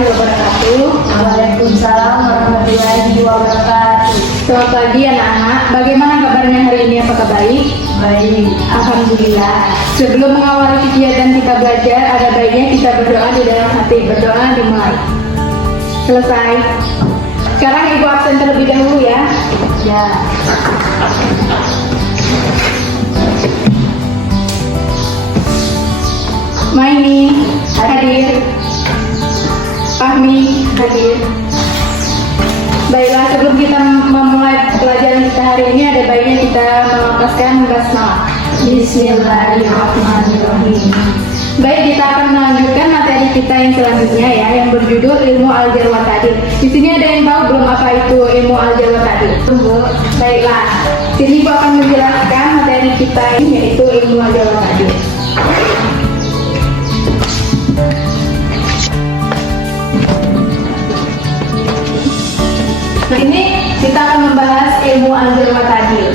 warahmatullahi wabarakatuh. Waalaikumsalam warahmatullahi wabarakatuh. Selamat pagi anak-anak. Bagaimana kabarnya hari ini? Apakah baik? Baik. Alhamdulillah. Sebelum mengawali kegiatan kita belajar, ada baiknya kita berdoa di dalam hati. Berdoa dimulai. Selesai. Sekarang ibu absen terlebih dahulu ya. Ya. Maini hadir. Fahmi hadir. Baiklah, sebelum kita memulai pelajaran kita hari ini, ada baiknya kita melafazkan basmalah. Bismillahirrahmanirrahim. Baik, kita akan melanjutkan materi kita yang selanjutnya ya, yang berjudul ilmu al-jar wa ta'dil. Di sini ada yang tahu belum apa itu ilmu al-jar wa ta'dil? Tunggu. Baiklah, sini Ibu akan menjelaskan materi kita ini, yaitu ilmu al-jar wa ta'dil. Nah, ini kita akan membahas ilmu al-jar wa ta'dil.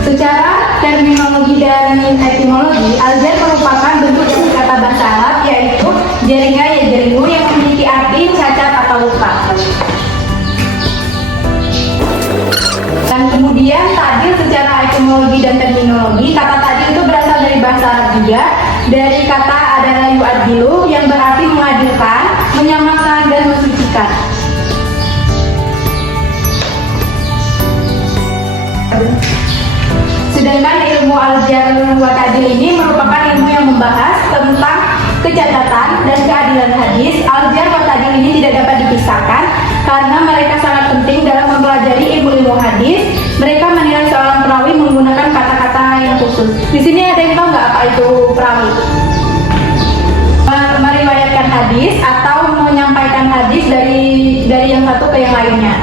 Secara terminologi dan etimologi, al-jar merupakan bentuk dari kata bahasa Arab, yaitu jaringan ya jeringu yang memiliki arti cacat atau luka. Dan kemudian ta'dil secara etimologi dan terminologi, kata ta'dil itu berasal dari bahasa Arab juga, dari kata adalah yu'adilu yang berarti mengadilkan, menyamakan dan mensucikan. Sedangkan ilmu al-jar wa ta'dil ini merupakan ilmu yang membahas tentang kecacatan dan keadilan hadis. Al-jar wa ta'dil ini tidak dapat dipisahkan karena mereka sangat penting dalam mempelajari ilmu-ilmu hadis. Mereka menilai seorang perawi menggunakan kata-kata yang khusus. Di sini ada yang tahu nggak apa itu perawi? Meriwayatkan hadis atau menyampaikan hadis dari yang satu ke yang lainnya.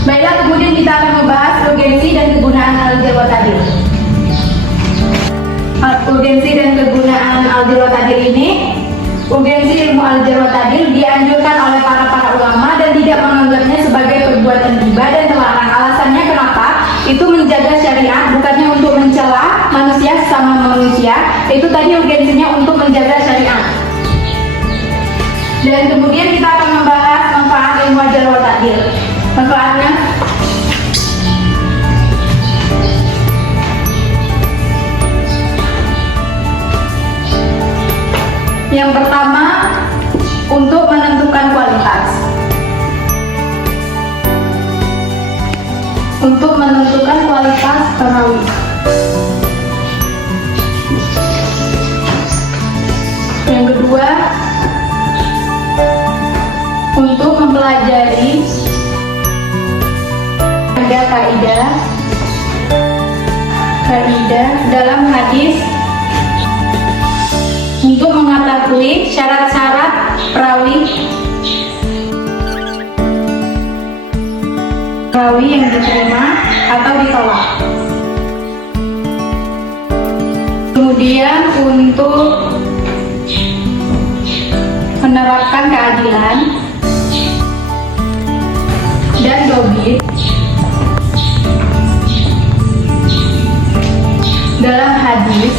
Baiklah, kemudian kita akan membahas urgensi dan kegunaan al-jar wa ta'dil. Urgensi dan kegunaan al-jar wa ta'dil ini, urgensi ilmu al-jar wa ta'dil dianjurkan oleh para ulama dan tidak menganggapnya sebagai perbuatan riba dan terlarang. Alasannya kenapa? Itu menjaga syariat, bukannya untuk mencela manusia sama manusia. Itu tadi urgensinya untuk menjaga syariat. Dan kemudian kita akan membahas manfaat ilmu al-jar wa ta'dil. Manfaatnya, yang pertama, untuk menentukan kualitas. Untuk menentukan kualitas perawi. Yang kedua, untuk mempelajari ada kaidah dalam hadis untuk mengetahui syarat-syarat perawi yang diterima atau ditolak. Kemudian untuk menerapkan keadilan dan dobit dalam hadis.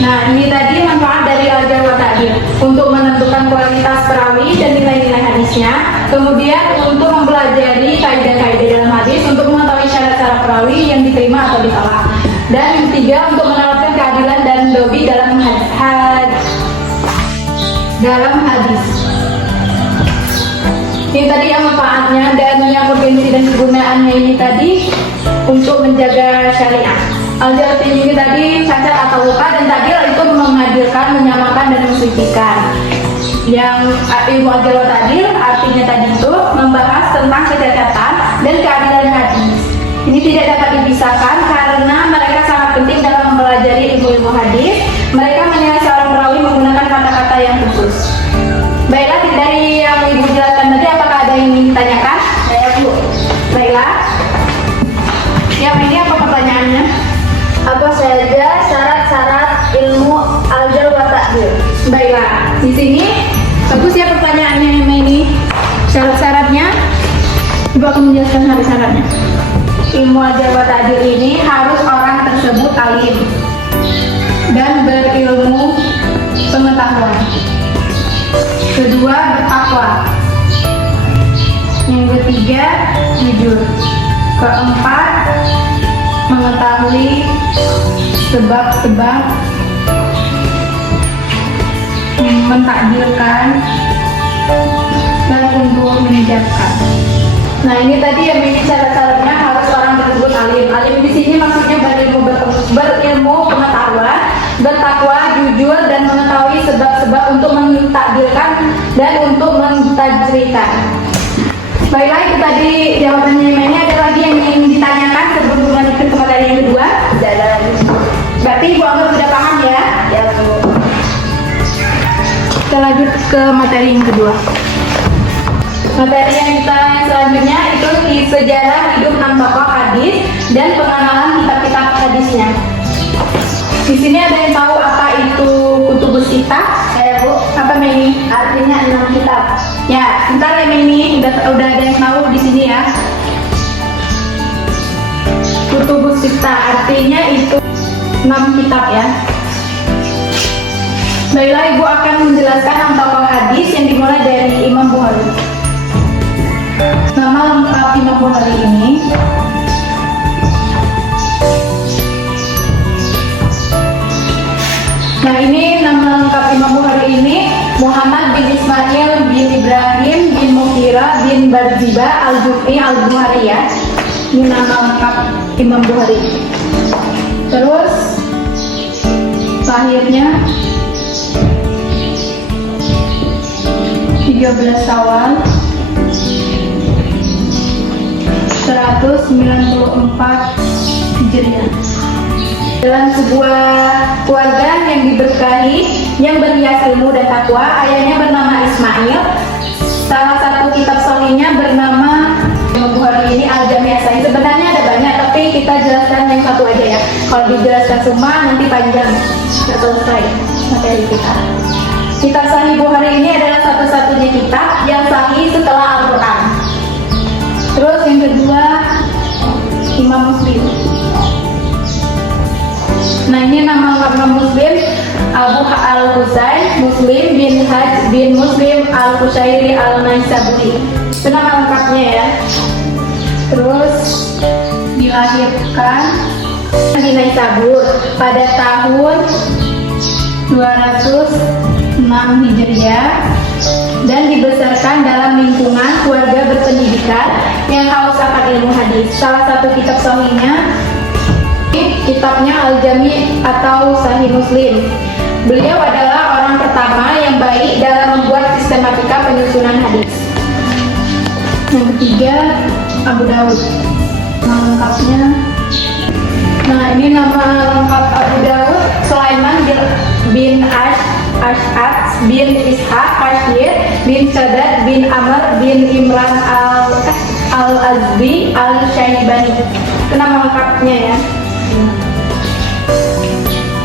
Nah, ini tadi manfaat dari al-jar wa ta'dil untuk menentukan kualitas perawi dan nilai-nilai hadisnya. Kemudian untuk mempelajari kaidah-kaidah dalam hadis untuk mengetahui syarat-syarat perawi yang diterima atau ditolak. Dan yang ketiga, untuk menerapkan keadilan dan dobi dalam hadis. Ini tadi yang manfaatnya, dan yang urgensi dan kegunaannya ini tadi untuk menjaga syariat. Al-jar ini tadi cacat atau luka, dan ta'dil itu mengadilkan, menyamakan dan mensucikan. Yang ilmu al-jar wa ta'dil artinya tadi itu membahas tentang kecacatan dan keadilan hadis. Ini tidak dapat dipisahkan karena mereka sangat penting dalam mempelajari ilmu-ilmu hadis. Mereka menilai seorang perawi menggunakan kata-kata yang khusus. Baiklah, dari yang Ibu jelaskan tadi, apakah ada yang ingin ditanyakan? Saya Bu. Baiklah. Yang ini apa pertanyaannya? Apa saja syarat-syarat ilmu al-jar wa ta'dil? Baiklah, di sini bagus ya pertanyaannya ini. Syarat-syaratnya, Ibu akan menjelaskan syarat-syaratnya. Ilmu al-jar wa ta'dil ini harus orang tersebut alim dan ketiga, jujur. Keempat, mengetahui sebab-sebab mentakdirkan dan untuk menjadikan. Nah, ini tadi yang ini syarat-syaratnya harus orang tersebut alim. Alim di sini maksudnya berilmu pengetahuan, bertakwa, jujur, dan mengetahui sebab-sebab untuk mentakdirkan dan untuk mentajrikan. Baiklah, itu tadi jawabannya. Ini ada lagi yang ingin ditanyakan sebelum melanjutkan ke materi yang kedua? Tidak ada lagi. Berarti Ibu Angga sudah paham ya? Ya, Bu. Kita lanjut ke materi yang kedua. Materi yang selanjutnya itu di sejarah hidup 6 tokoh hadis dan pengenalan kitab-kitab hadisnya. Di sini ada yang tahu apa itu kutubus sittah? Saya, Bu. Apa Mei? Artinya 6 kitab. Ya, bentar ya Mei, udah ada yang tahu di sini ya. Kutubus sittah artinya itu 6 kitab ya. Baiklah, Ibu akan menjelaskan 6 tokoh hadis yang dimulai dari Imam Bukhari. Nama lengkap Imam Bukhari ini Nah, ini nama lengkap Imam Bukhari ini Muhammad bin Ismail bin Ibrahim bin Mughirah bin Barziba al-Jufi al-Bukhari ya. Ini nama lengkap Imam Bukhari. Terus lahirnya 13 Syawal 194 Hijriah. Dalam sebuah keluarga yang diberkahi, yang berhias ilmu dan takwa, ayahnya bernama Ismail. Salah satu kitab sahihnya bernama Imam Bukhari ini Al-Jami' As-Sahih. Sebenarnya ada banyak, tapi kita jelaskan yang satu aja ya. Kalau dijelaskan semua nanti panjang, nggak selesai materi kita. Kitab Sahih Bukhari ini adalah satu-satunya kitab yang sahih setelah Al-Quran. Terus yang kedua, Imam Muslim. Nah, ini nama lengkap Imam Muslim Abu Al-Husain Muslim bin Hajj bin Muslim Al-Qushairi Al-Naisaburi. Itu nama lengkapnya ya. Terus dilahirkan di Naisabur pada tahun 206 Hijriah dan dibesarkan dalam lingkungan keluarga berpendidikan yang haus akan ilmu hadis. Salah satu kitab sahihnya kitabnya Al-Jami' atau Sahih Muslim. Beliau adalah orang pertama yang baik dalam membuat sistematika penyusunan hadis. Yang ketiga, Abu Daud. Nama lengkapnya. Nah, ini nama lengkap Abu Daud Sulaiman bin Ash'ad bin Ishaq Ashir bin Sadat bin Amr bin Imran al-Azdi al-Syaibani. Itu nama lengkapnya ya.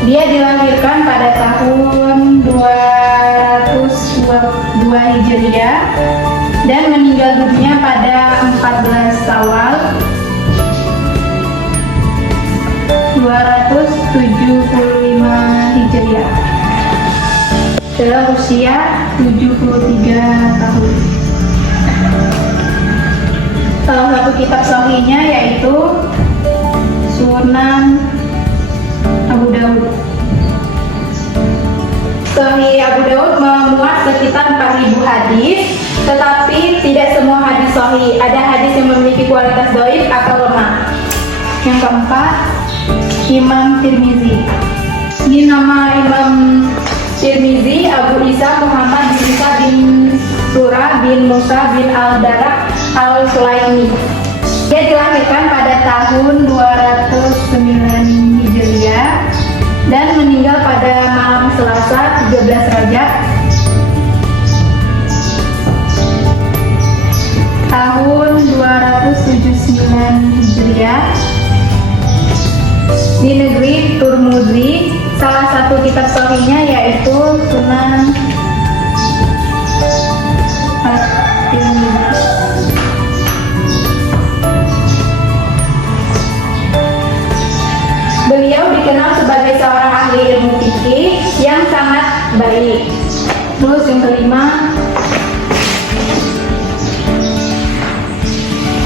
Dia dilahirkan pada tahun 202 Hijriah dan meninggal dunia pada 14 Syawal 275 Hijriah dalam usia 73 tahun. Salah satu kitab sahihnya yaitu Sunan Abu Daud. Sahih Abu Daud memuat sekitar 4.000 hadis, tetapi tidak semua hadis sahih. Ada hadis yang memiliki kualitas dhaif atau lemah. Yang keempat, Imam Tirmizi. Ini nama Imam Tirmizi Abu Isa Muhammad bin Isa bin Surah bin Musa bin Al-Darak Al-Sulaimi. Dia dilahirkan pada tahun 209 Hijriah dan meninggal pada malam Selasa 13 Rajab tahun 279 Hijriah di negeri Turmuzi. Salah satu kitab sahihnya yaitu Sunan At-Tirmidzi. Beliau dikenal sebagai seorang ahli ilmu fikih yang sangat baik. Terus yang kelima,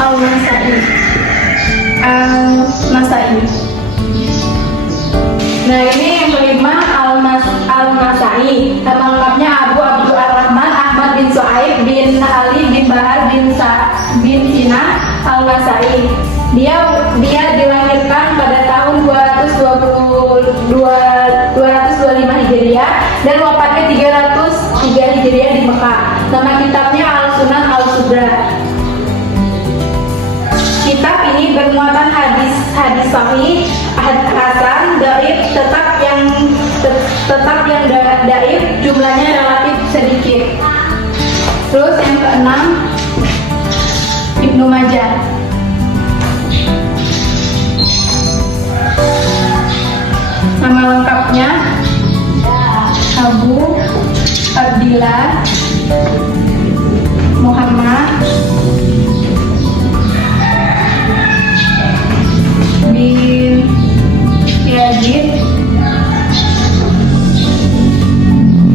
Al-Nasai. Al-Nasai. Nah ini yang kelima Al-Nasai. Nama lengkapnya Abu Abdul Ar-Rahman Ahmad bin Su'aib bin Ali bin Bahar bin Sinan Al-Nasai. Dia dilahirkan pada tahun 225 Hijriah dan wafatnya 303 Hijriah di Mekah. Nama kitabnya Al-Sunan Al-Subra. Kitab ini bermuatan hadis sahih, hasan, dhaif, tetap yang dhaif, jumlahnya relatif sedikit. Terus yang keenam Ibnu Majah. Nama lengkapnya Abu Abdillah Muhammad bin Yazid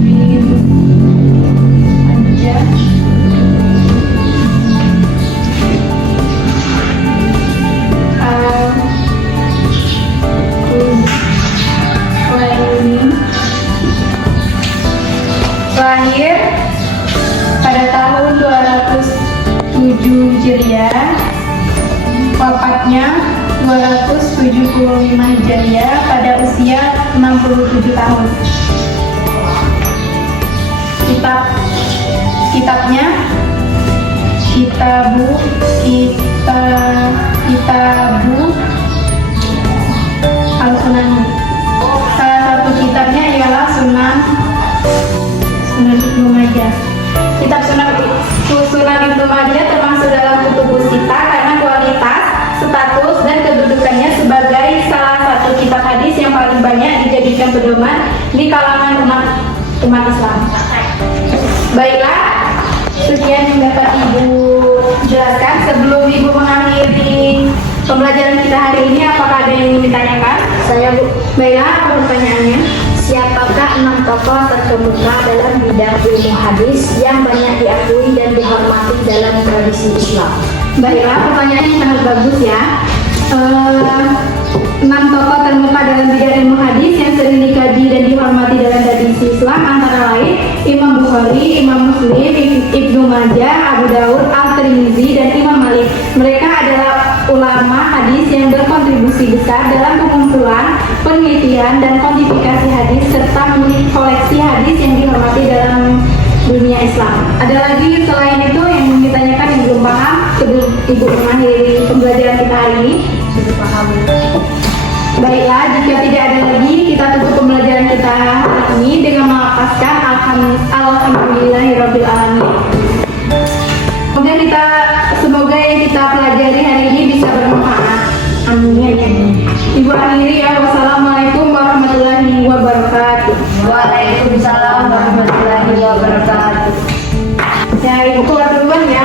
bin Majah lahir pada tahun 207 Hijriah, wafatnya 275 Hijriah pada usia 67 tahun. Kitabnya Kitabu Al-Sunan. Salah satu kitabnya ialah Sunan Ibnu Majah. Kitab Sunan Ibnu Majah termasuk dalam kutubus sita karena kualitas, status, dan kedudukannya sebagai salah satu kitab hadis yang paling banyak dijadikan pedoman di kalangan umat Islam. Baiklah, sekian yang dapat Ibu jelaskan. Sebelum Ibu mengakhiri pembelajaran kita hari ini, apakah ada yang ingin ditanyakan? Saya, Bu. Baiklah, apa pertanyaannya? Siapakah 6 tokoh terkemuka dalam bidang ilmu hadis yang banyak diakui dan dihormati dalam tradisi Islam? Baiklah, pertanyaan yang sangat bagus ya. 6 tokoh terkemuka dalam bidang ilmu hadis yang sering dikaji dan dihormati dalam tradisi Islam antara lain Imam Bukhari, Imam Muslim, Ibnu Majah, Abu Daud, At-Tirmidzi, dan Imam Malik. Mereka adalah ulama hadis yang berkontribusi besar dalam pengumpulan, penelitian, dan kodifikasi hadis serta memiliki koleksi hadis yang dihormati dalam dunia Islam. Ada lagi selain itu yang ditanyakan yang belum paham sebelum Ibu mengakhiri pembelajaran kita hari ini? Sudah paham. Baiklah, jika tidak ada lagi, kita tutup pembelajaran kita hari ini dengan melafazkan Alhamdulillahirabbil alamin. Semoga yang kita pelajari hari ini bisa bermanfaat. Amin. Ibu akhiri ya. Wassalamualaikum warahmatullahi wabarakatuh. Waalaikumsalam warahmatullahi wabarakatuh. Ya, Ibu keluar duluan ya.